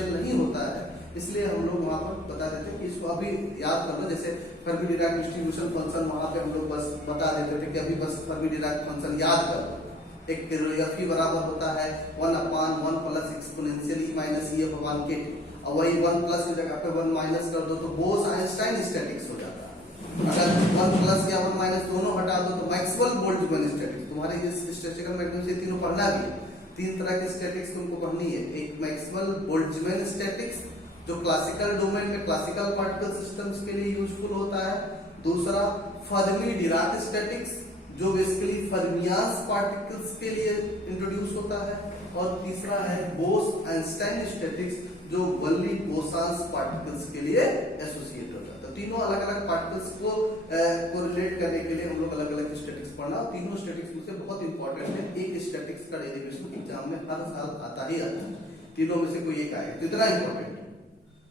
एक्सपोनेंशियल नहीं होता है, इसलिए हम लोग वहां पर बता देते हैं कि इसको अभी याद कर लो। जैसे फर्मी डिराक डिस्ट्रीब्यूशन फंक्शन, वहां पे हम लोग बस बता देते थे कि अभी बस फर्मी डिराक फंक्शन याद कर लो। एक फी बराबर होता है 1/1 plus exponential e minus e upon k, और वही 1 प्लस की जगह पे 1 माइनस कर दो तो बोस आइंस्टाइन स्टैटिक्स हो जाता है। अगर 1 प्लस या 1 माइनस दोनों हटा दो तो मैक्सवेल बोल्ट्जमैन स्टैटिक्स। तुम्हारे इस स्टैटिस्टिकल मैथमेटिक्स से तीनों पढ़ना भी है, तीन तरह की स्टैटिक्स तुमको पढ़नी है। एक मैक्सवेल बोल्ट्जमैन स्टैटिक्स जो क्लासिकल डोमेन में क्लासिकल पार्टिकल सिस्टम्स के लिए यूजफुल होता है, दूसरा फर्मी डिराक स्टैटिक्स जो बेसिकली फर्मियास पार्टिकल्स के लिए इंट्रोड्यूस होता है, और तीसरा है बोस आइंस्टाइन स्टैटिक्स जो वनली बोसांस पार्टिकल्स के लिए एसोसिएट होता है। तो तीनों अलग अलग पार्टिकल्स को कोरिलेट करने के लिए हम लोग अलग अलग स्टैटिक्स पढ़ना। तीनों स्टैटिक्स में से बहुत इंपॉर्टेंट है, एक स्टैटिक्स का डेरिवेशन एग्जाम में हर साल आता ही आता है, तीनों में से कोई एक आएगा, तो इतना इंपॉर्टेंट है।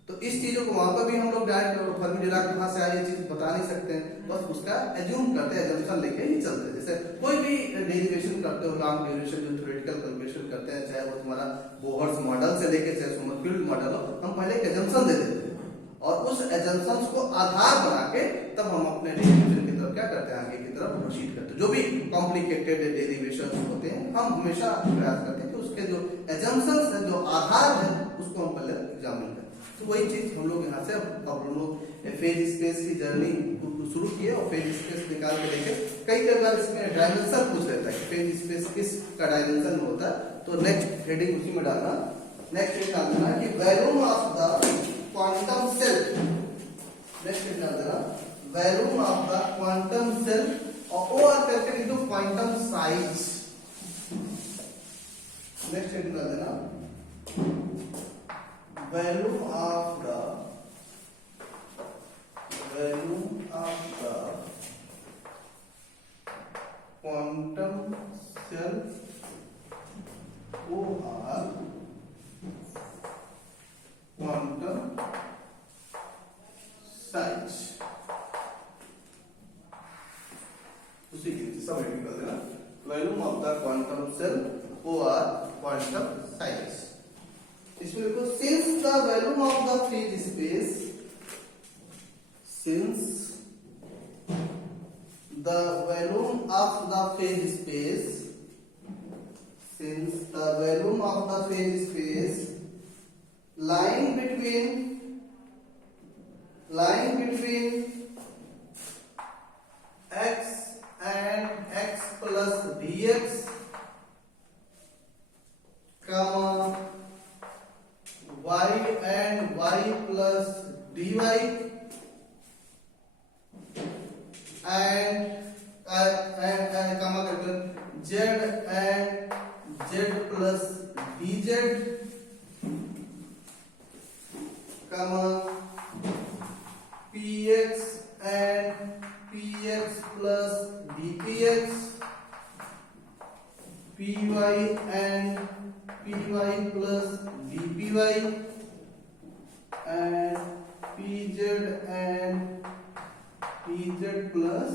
तो इस चीजों को वहां पर भी हम लोग डायरेक्ट फर्मी डिराक कहां से आए ये चीज बता नहीं सकते हैं, बस उसका एज्यूम करते हैं, एजम्पशन लेके ही चलते हैं। जैसे कोई भी डेरिवेशन करते हो, लॉन्ग ड्यूरेशन जो थ्योरेटिकल कैलकुलेशन करते हैं, चाहे वो तुम्हारा बोहर्स मॉडल से लेके चाहे सोमरफील्ड मॉडल हो, हम पहले एक एजम्पशन दे देते हैं और उस एजम्पशंस को आधार बना के तब हम अपने डेरिवेशन की तरफ क्या करते हैं, आगे की तरफ प्रोसीड करते हैं। जो भी कॉम्प्लिकेटेड डेरिवेशन होते हैं हम हमेशा प्रयास करते हैं कि उसके जो एजम्पशंस है, जो आधार है, उसको हम पहले एग्जामिन करें। तो वही चीज हम लोग यहाँ से अब लोग फेज स्पेस की जर्नी शुरू किए और फेज स्पेस निकाल के देखे। कई बार इसमें डायमेंशन पूछ लेता है, फेज स्पेस किस का डायमेंशन होता है, तो नेक्स्ट हेडिंग उसी में डालना। नेक्स्ट हेडिंग डाल देना कि volume of the quantum cell, next heading डाल देना volume of the quantum cell और ओ आर करके लिखो क्वांटम साइज। नेक्स्ट हेडिंग डाल देना value of the quantum cell or quantum size, उसी की सब हेडिंग कर देना volume of the quantum cell और क्वांटम साइज। इसमें देखो since the volume of the phase space, since the volume of the phase space, since the volume of the phase space lying between x and x plus dx, comma y and y plus dy and comma z and z plus dz, comma px and px plus dpx, py and py plus dpy and pz and pz plus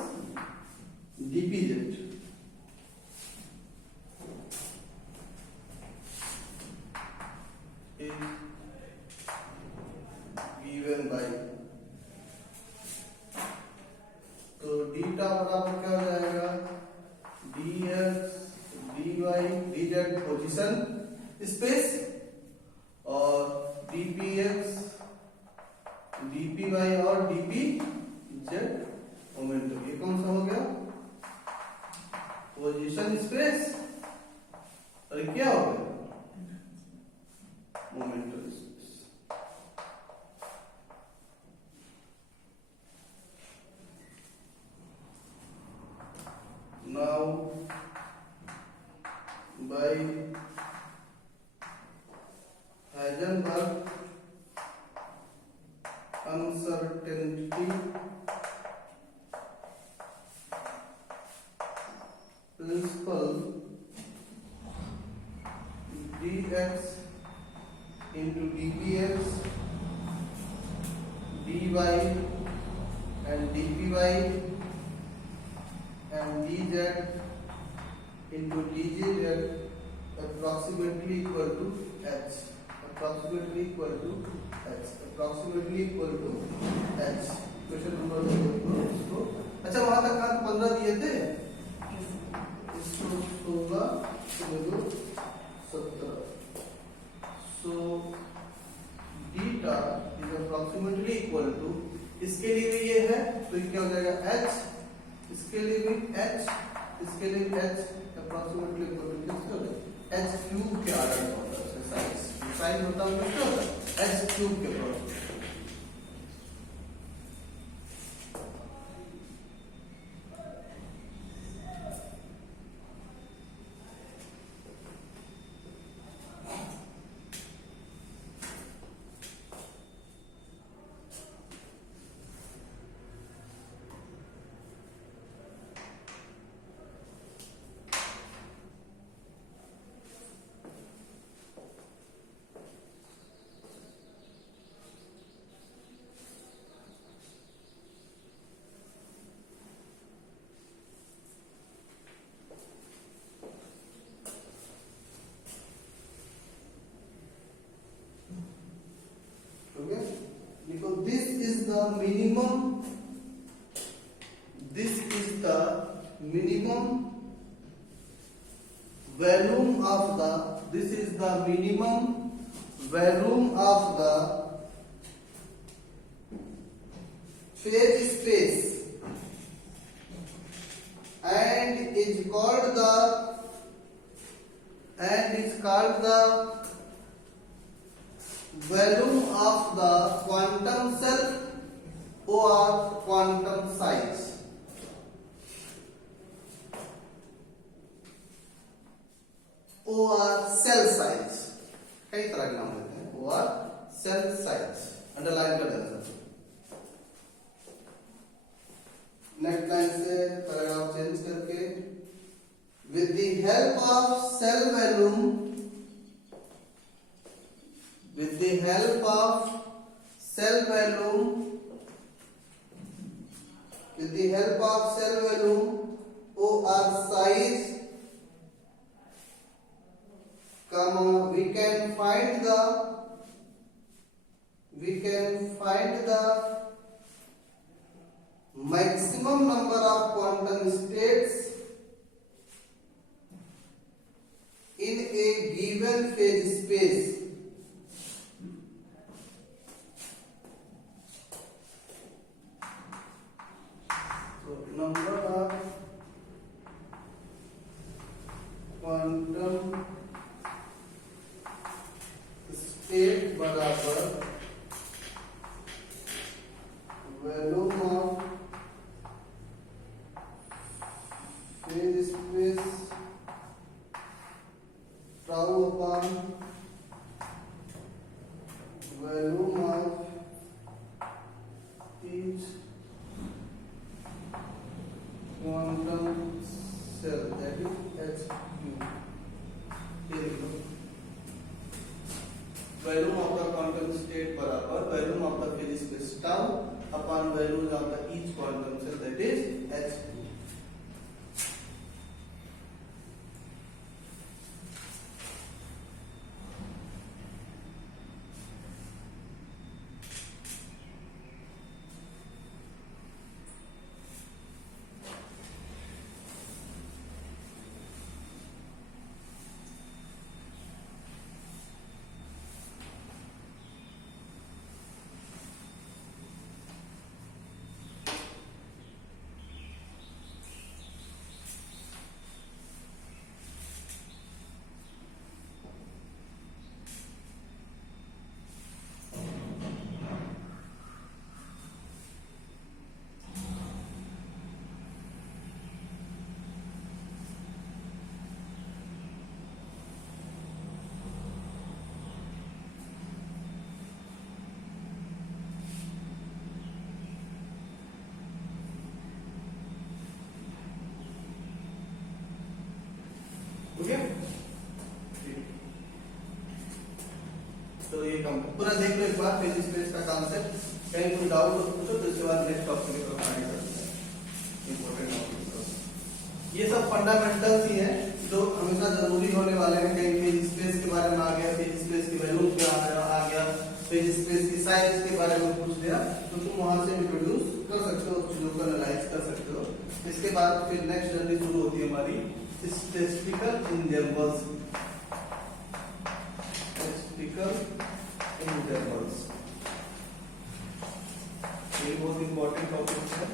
dpz। is given by, तो डीटा बराबर क्या हो जाएगा, dx dy dz position space और dpx dpy और dpz momentum. ये कौन सा हो गया, पोजीशन स्पेस, और क्या हो गया, momentum space. Now by Heisenberg uncertainty principle, dx into dpx, dy and dpy and dz into dz approximately equal to h, approximately equal to h, approximately equal to h। Question number 2 इसको, अच्छा वहां तक का 15 दिए थे, इसको 16 2 17, so beta is approximately equal to, इसके लिए भी ये है तो ये क्या हो जाएगा h, इसके लिए भी h, इसके लिए भी h, approximately equal to h cube के आर्डर में होता है साइज, साइज होता है क्या होता है h क्यूब के बराबर। Because this is the minimum, this is the minimum volume of the, this is the minimum volume of the phase space and is called the volume of the quantum cell or quantum size, or cell size, कई तरह के नाम देते हैं, or cell size, underline कर देना। Next line से paragraph change करके, with the help of cell volume, with the help of cell volume, with the help of cell volume or size, comma, we can find the maximum number of quantum states in a given phase space. Number of quantum state बराबर volume of phase space tau upon volume of each quantum cell, that is h cube। ये देखो, volume of the quantum state बराबर volume of the phase space tau upon volume of the each quantum cell, that is h cube। Okay, तो ये कम पूरा देख लो एक बार फेज स्पेस का कॉन्सेप्ट, कहीं कोई डाउट हो तो पूछो, तो इसके बाद नेक्स्ट टॉपिक की तरफ आगे बढ़ते हैं। इंपॉर्टेंट टॉपिक ये सब फंडामेंटल्स ही हैं जो हमेशा जरूरी होने वाले हैं। कहीं फेज स्पेस के बारे में आ गया, फेज स्पेस की वैल्यू क्या है, इसके बारे में पूछ दिया तो तुम वहां से इंट्रोड्यूस कर सकते हो, चीजों को एनालाइज कर सकते हो। इसके बाद फिर नेक्स्ट जर्नी शुरू होती है हमारी स्टैटिस्टिकल इंजम्बल्स। स्टैटिस्टिकल इंजम्बल्स ये बहुत इंपॉर्टेंट टॉपिक है।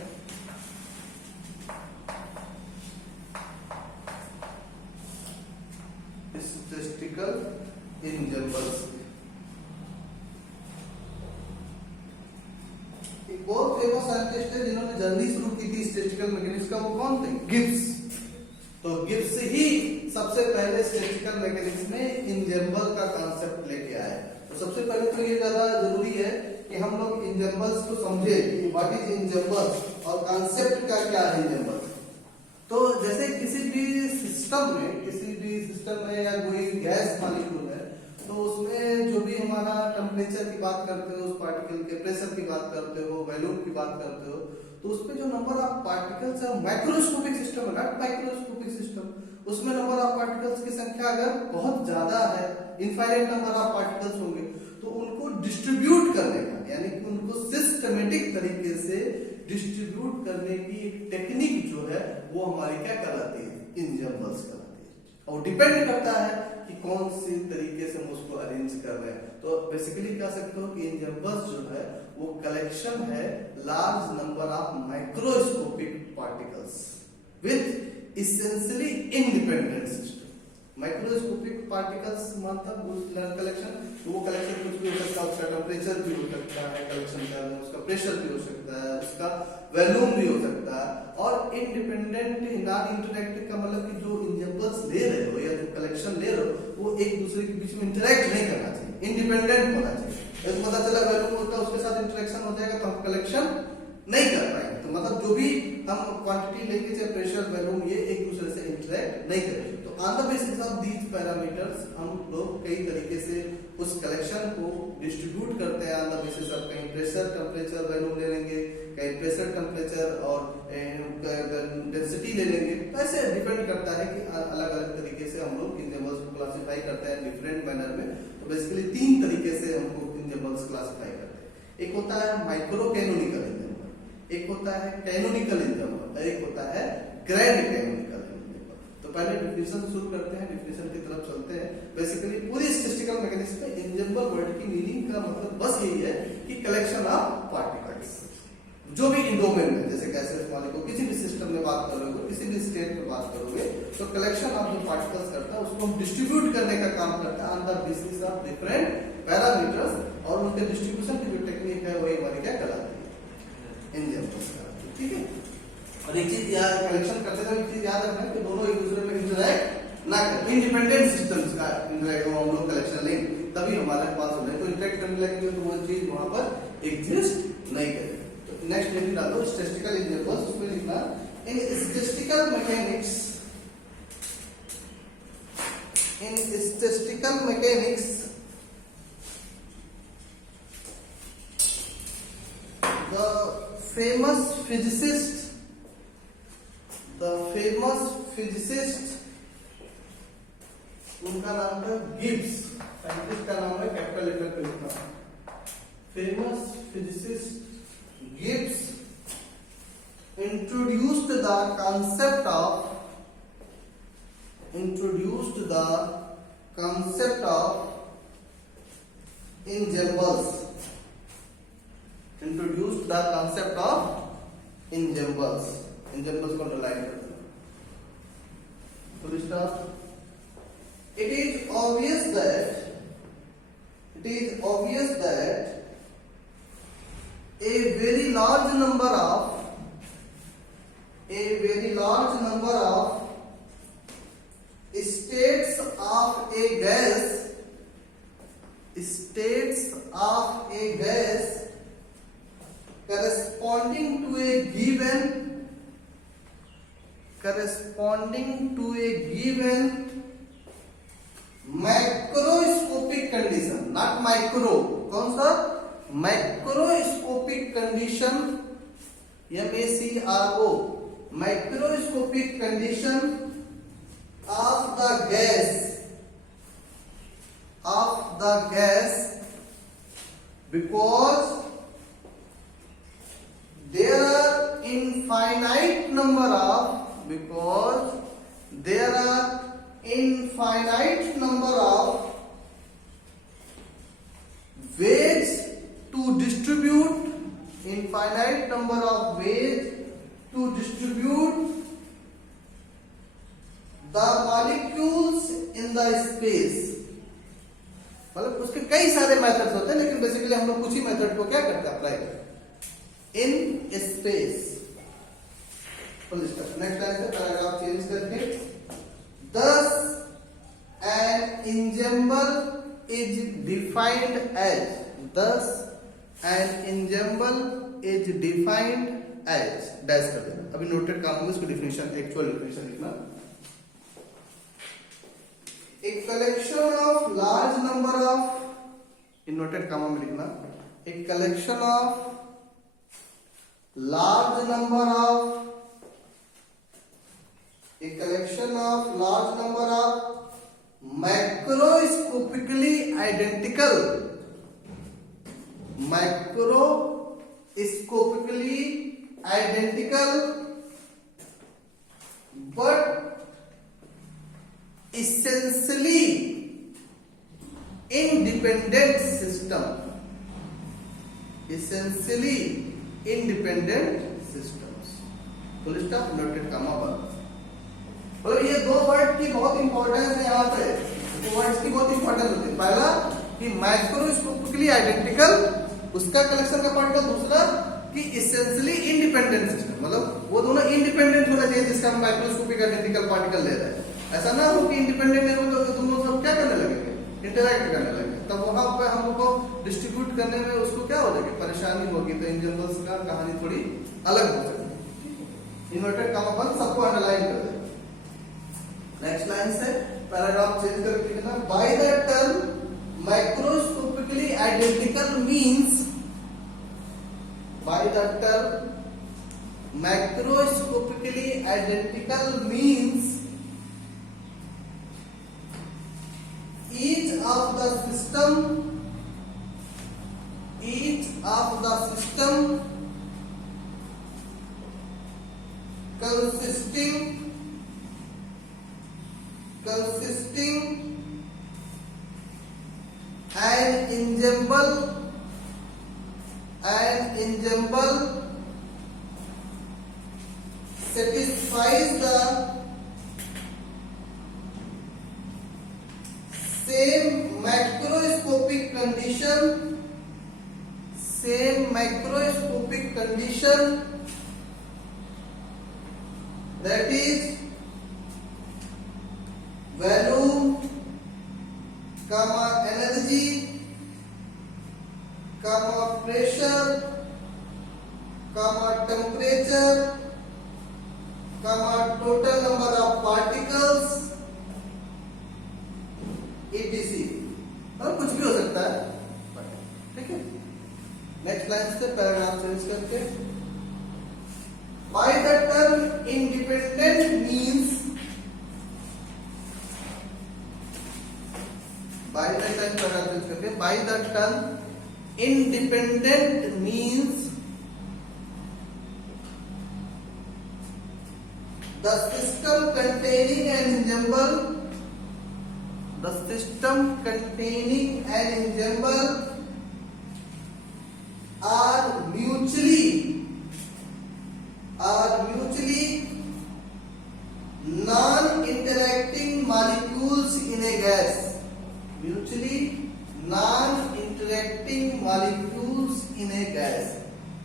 स्टैटिस्टिकल इंजम्बल्स एक बहुत फेमस साइंटिस्ट है जिन्होंने जर्नी शुरू की थी स्टैटिस्टिकल मैकेनिक्स का, वो कौन थे? गिब्स। तो गिब्स ही सबसे पहले स्टैटिस्टिकल मैकेनिक्स में इंजम्बल का कांसेप्ट लेके आए। तो सबसे पहले तो ये ज्यादा जरूरी है कि हम लोग इंजम्बल्स को समझे कि व्हाट इज इंजम्बल्स और कांसेप्ट का क्या है इंजम्बल्स। तो जैसे किसी भी सिस्टम में या कोई गैस मॉलिक्यूल है तो उसमें जो भी हमारा टेम्परेचर की बात करते हो, उस पार्टिकल के प्रेशर की बात करते हो, वॉल्यूम की बात करते हो, तो उसमें जो नंबर ऑफ पार्टिकल्स है माइक्रोस्कोपिक सिस्टम है, नॉट माइक्रोस्कोपिक सिस्टम। उसमें नंबर ऑफ पार्टिकल्स की संख्या अगर बहुत ज्यादा है, इनफाइनाइट नंबर ऑफ पार्टिकल्स होंगे, तो उनको डिस्ट्रीब्यूट करने का यानी कि उनको सिस्टमेटिक तरीके से डिस्ट्रीब्यूट करने की एक टेक्निक जो है वो हमारी क्या कहलाती है? इंजम्बल्स कहलाती है। और डिपेंड करता है कि कौन सी तरीके से हम उसको अरेंज कर रहे हैं। तो बेसिकली कह सकते हो कि इंजम्बल्स जो है वो कलेक्शन है large number of microscopic particles with essentially independent system. Microscopic particles मतलब कलेक्शन, तो वो कलेक्शन कुछ भी हो सकता है, उसका टेम्परेचर भी हो सकता है कलेक्शन का, उसका प्रेशर भी हो सकता है, उसका वॉल्यूम भी हो सकता है। और इंडिपेंडेंट नॉन इंटरैक्टिव का मतलब कि जो इंजम्बल्स ले रहे हो या जो कलेक्शन ले रहे हो वो एक दूसरे के बीच में इंटरेक्ट नहीं करना चाहिए, इंडिपेंडेंट होना चाहिए। यदि पता चला वॉल्यूम होता है उसके साथ इंटरेक्शन हो जाएगा तो हम कलेक्शन नहीं कर पाएंगे। तो मतलब जो भी हम क्वांटिटी लेंगे चाहे प्रेशर वॉल्यूम ये एक दूसरे से इंटरेक्ट नहीं करेंगे। तो on the basis of these parameters हम लोग कई तरीके से उस कलेक्शन को डिस्ट्रीब्यूट करते हैं ऑन द बेसिस ऑफ कहीं प्रेशर टेम्परेचर वॉल्यूम ले लेंगे, कहीं प्रेशर टेम्परेचर और डेंसिटी ले लेंगे। तो ऐसे डिपेंड करता है कि अलग अलग तरीके से हम लोग इंजम्बल्स को क्लासिफाई करते हैं डिफरेंट मैनर में। तो बेसिकली तीन तरीके से हमको इंजम्बल्स क्लासिफाई करते हैं। एक होता है माइक्रो कैनोनिकल इंजम्बल, एक होता है कैनोनिकल इंजम्बल, एक होता है ग्रैंड कैनोनिकल इंजम्बल। तो पहले डिफिनेशन शुरू करते हैं, डिफिनेशन की तरफ चलते हैं। बेसिकली पूरी स्टैटिस्टिकल मैकेनिक्स में इंजम्बल वर्ड की मीनिंग का मतलब बस यही है कि कलेक्शन ऑफ पार्टिकल्स जो भी इन डोमेन में, जैसे गैसेस मॉलिक्यूल किसी भी सिस्टम में बात करोगे, किसी भी स्टेट में बात करोगे, तो कलेक्शन ऑफ जो पार्टिकल्स करता है उसको हम डिस्ट्रीब्यूट करने का काम करता है on the basis of different parameters, और उनके डिस्ट्रीब्यूशन की जो टेक्निक है वही हमारी क्या कहलाती है? इंजम्बल्स कहलाती है। ठीक है। और एक चीज याद, कलेक्शन करते समय एक चीज याद रखना कि दोनों एक दूसरे में इंटरैक्ट ना करें। इंडिपेंडेंट सिस्टम्स का इंटरैक्ट हम लोग कलेक्शन लेंगे तभी हमारे पास हो जाए। तो इंटरैक्ट करने लगेंगे तो वो चीज वहां पर एग्जिस्ट नहीं करेगी। नेक्स्ट में डालो स्टैटिस्टिकल इंजम्बल्स, उसमें लिखना in statistical mechanics, in statistical mechanics the famous physicist उनका नाम है गिब्स, साइंटिस्ट का नाम है कैपिटल लेटर पे लिखना। Famous physicist Gibbs introduced the concept of इंजम्बल्स, introduced the concept of इंजम्बल्स को अंडरलाइन करते हैं। Full stop. It is obvious that a very large number of states of a gas corresponding to a given macroscopic condition, not micro, कौन सा? Microscopic condition, MACRO, microscopic condition of the gas because there are infinite number of ways to distribute the molecules in the space। मतलब उसके कई सारे मेथड्स होते हैं, लेकिन बेसिकली हम लोग कुछ ही मेथड को क्या करते हैं, अप्लाई करते हैं इन स्पेस। नेक्स्ट लाइन से पैराग्राफ चेंज करके, thus an ensemble is defined as dash कर देना। अभी नोटेड काम में इसको डिफिनेशन, एक्चुअल डिफिनेशन लिखना। A collection of large number of, in noted comma में लिखना, a collection of large number of macroscopically identical but essentially independent systems। Full stop, noted comma बंद। मतलब ये दो वर्ड की बहुत इंपॉर्टेंस है यहाँ पे, दो वर्ड्स की बहुत इंपॉर्टेंस होती है। पहला कि माइक्रोस्कोपिकली आइडेंटिकल, उसका कलेक्शन का पार्टिकल, दूसरा कि एसेंशियली इंडिपेंडेंट सिस्टम, मतलब वो दोनों इंडिपेंडेंट होना चाहिए जिसका हम माइक्रोस्कोपिक आइडेंटिकल पार्टिकल ले रहे हैं। ऐसा ना हो कि इंडिपेंडेंट नहीं हो तो दोनों सब क्या करने लगेंगे, इंटरैक्ट करने लगेंगे, तब वहां पे हमको डिस्ट्रीब्यूट करने में उसको क्या हो जाएगी, परेशानी होगी। तो एंजम्बल्स का कहानी थोड़ी अलग हो सकती है। इन्वर्टेड कॉमा बंद, सबको अंडरलाइन कर दे। नेक्स्ट लाइन से पैराग्राफ चेंज करके लिखना, by the term microscopically identical means, by the term macroscopically identical means each of the system consisting an ensemble satisfies the same macroscopic condition, that is volume, energy, pressure, temperature, total number of particles, etc। और कुछ भी हो सकता है, ठीक है। Next line से paragraph change करके, by the term independent means, by the term independent means the system containing an ensemble are mutually non-interacting molecules in a gas।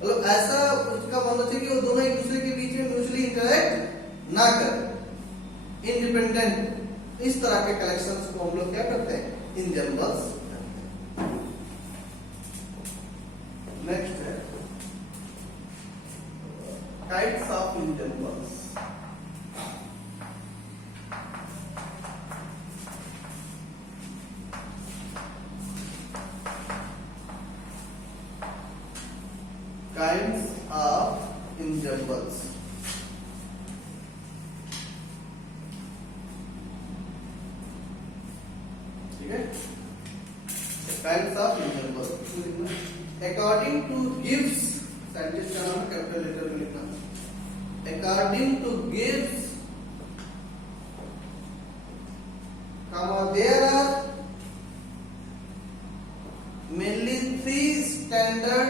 मतलब ऐसा उसका मतलब है कि वो दोनों एक दूसरे के बीच में म्यूचुअली इंटरैक्ट ना करें, इंडिपेंडेंट। इस तरह के कलेक्शंस को हम लोग क्या करते हैं, एंजम्बल्स। नेक्स्ट है types of ensembles. Kinds of ensembles। ठीक है, kinds of example according to गिव्स, साइंटिस्ट का नाम कैपिटल लेटर में लिखना, अकॉर्डिंग टू गिव्स there are mainly three standard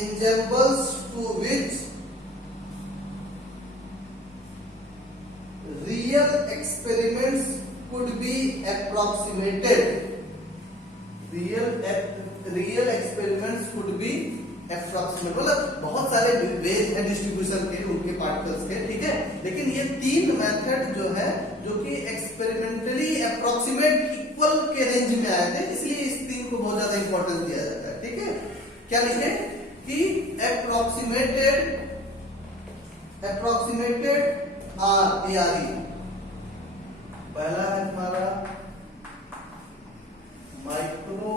examples to which real experiments could be approximated. Real experiments could be approximate, मतलब बहुत सारे वेज है डिस्ट्रीब्यूशन के उनके पार्टिकल्स के, ठीक है, लेकिन ये तीन मेथड जो है जो कि एक्सपेरिमेंटली अप्रोक्सीमेट इक्वल के रेंज में आए थे, इसलिए इस तीन को बहुत ज्यादा इंपॉर्टेंस दिया जाता है, ठीक है। क्या लिखे कि अप्रोक्सीमेटेड आर, पहला है हमारा माइक्रो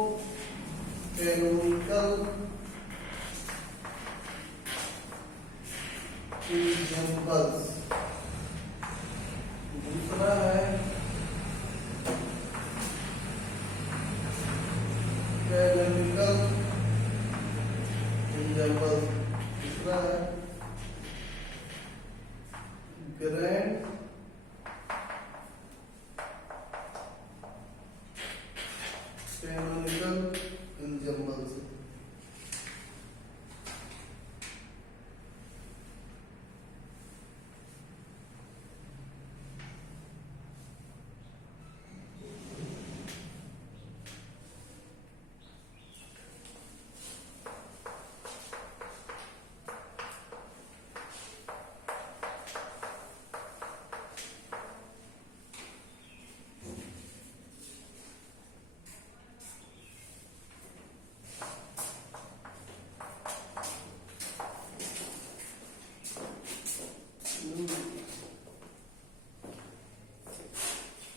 कैनोनिकल एग्जांपल्स, दूसरा है कैनोनिकल एग्जांपल्स, तीसरा है ग्रैंड कैनोनिकल एग्जांपल्स।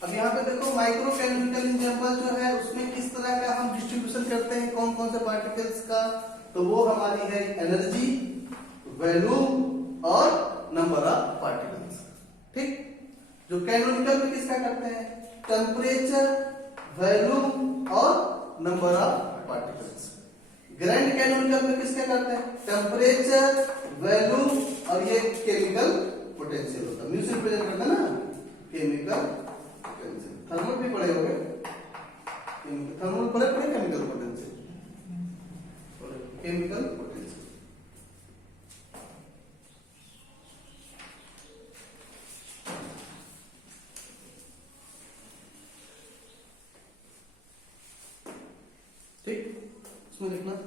अब यहाँ पे देखो माइक्रो कैनोनिकल एग्जांपल जो है उसमें किस तरह का हम डिस्ट्रीब्यूशन करते हैं कौन कौन से पार्टिकल्स का, तो वो हमारी है एनर्जी, वॉल्यूम और नंबर ऑफ पार्टिकल्स, ठीक। जो कैनोनिकल में किसका करते हैं, टेम्परेचर, वॉल्यूम और number of particles. Grand canonical में किसका करते हैं, टेम्परेचर, वॉल्यूम और ये केमिकल पोटेंशियल होता है, म्यूसिक प्रेजेंट करता है ना, केमिकल थर्मल भी पढ़े होंगे, थर्मल पढ़े केमिकल पोटेंशियल, केमिकल पोटेंशियल। ठीक, इसमें लिखना